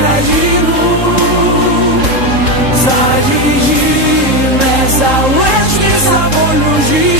За Україну, за її незалежність, за волю її.